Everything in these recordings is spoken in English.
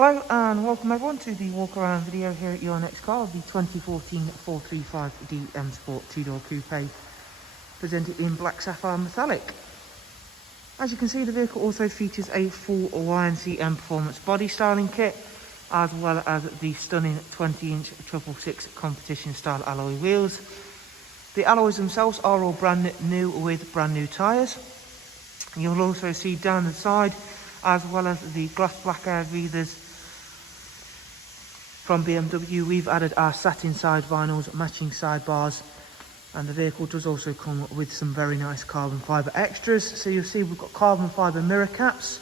Hello and welcome everyone to the walk around video here at your next car, the 2014 435D M Sport 2-door coupe, presented in black sapphire metallic. As you can see, the vehicle also features a full YNC Mperformance body styling kit, as well as the stunning 20-inch 666 competition style alloy wheels. The alloys themselves are all brand new with brand new tyres. You'll also see down the side, as well as the gloss black air breathers from BMW, we've added our satin side vinyls, matching sidebars, and the vehicle does also come with some very nice carbon fibre extras. So you'll see we've got carbon fibre mirror caps.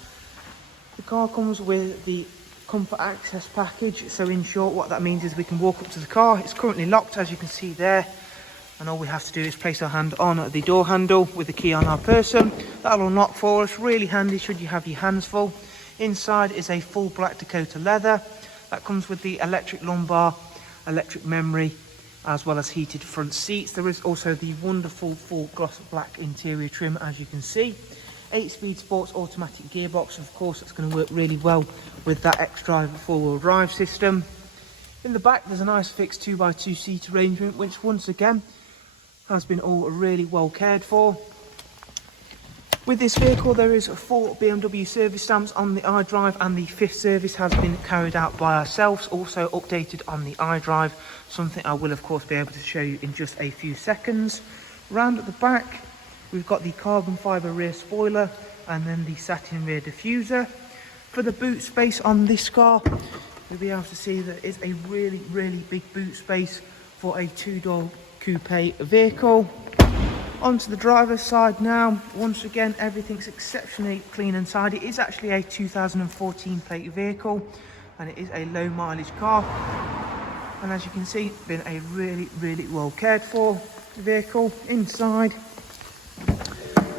The car comes with the comfort access package, so in short what that means is we can walk up to the car. It's currently locked, as you can see there, and all we have to do is place our hand on the door handle with the key on our person. That'll unlock for us, really handy should you have your hands full. Inside is a full black Dakota leather. That comes with the electric lumbar, electric memory, as well as heated front seats. There is also the wonderful full gloss black interior trim, as you can see. 8-speed sports automatic gearbox, of course, that's going to work really well with that X-Drive 4-wheel drive system. In the back, there's a nice fixed 2x2 seat arrangement, which once again has been all really well cared for. With this vehicle, there is 4 BMW service stamps on the iDrive, and the 5th service has been carried out by ourselves, also updated on the iDrive, something I will of course be able to show you in just a few seconds. Round at the back, we've got the carbon fibre rear spoiler and then the satin rear diffuser. For the boot space on this car, you'll be able to see that it's a really big boot space for a 2-door coupe vehicle. Onto the driver's side now. Once again, everything's exceptionally clean and tidy. It is actually a 2014 plate vehicle, and it is a low mileage car, and as you can see, it's been a really well cared for vehicle. Inside,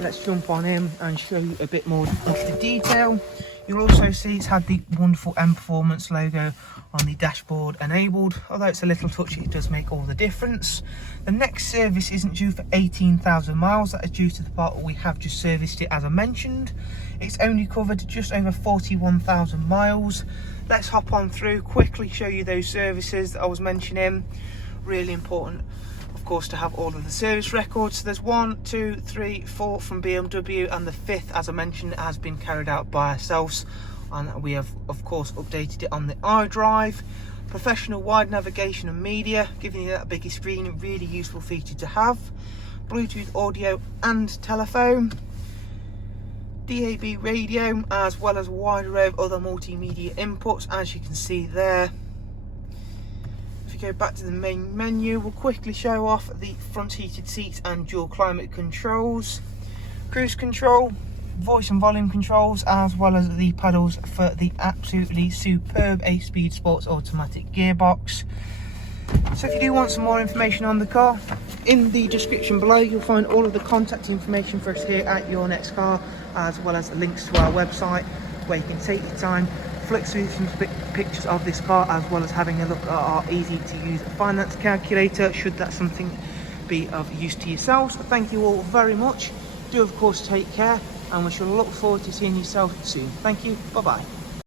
let's jump on in and show you a bit more of the detail. You'll also see it's had the wonderful M Performance logo on the dashboard enabled. Although it's a little touchy, it does make all the difference. The next service isn't due for 18,000 miles. That is due to the part where we have just serviced it, as I mentioned. It's only covered just over 41,000 miles. Let's hop on through, quickly show you those services that I was mentioning. Really important, of course, to have all of the service records. So there's 1, 2, 3, 4 from BMW, and the 5th, as I mentioned, has been carried out by ourselves, and we have of course updated it on the iDrive. Professional wide navigation and media, giving you that bigger screen, a really useful feature to have. Bluetooth audio and telephone, DAB radio, as well as a wide array of other multimedia inputs, as you can see there. If you go back to the main menu, we'll quickly show off the front heated seats and dual climate controls, cruise control, voice and volume controls, as well as the pedals for the absolutely superb 8-speed sports automatic gearbox. So if you do want some more information on the car, in the description below you'll find all of the contact information for us here at Your Next Car, as well as links to our website where you can take your time, flick through some pictures of this car, as well as having a look at our easy to use finance calculator, should that something be of use to yourselves. Thank you all very much. Do of course take care, and we shall look forward to seeing yourself soon. Thank you. Bye bye.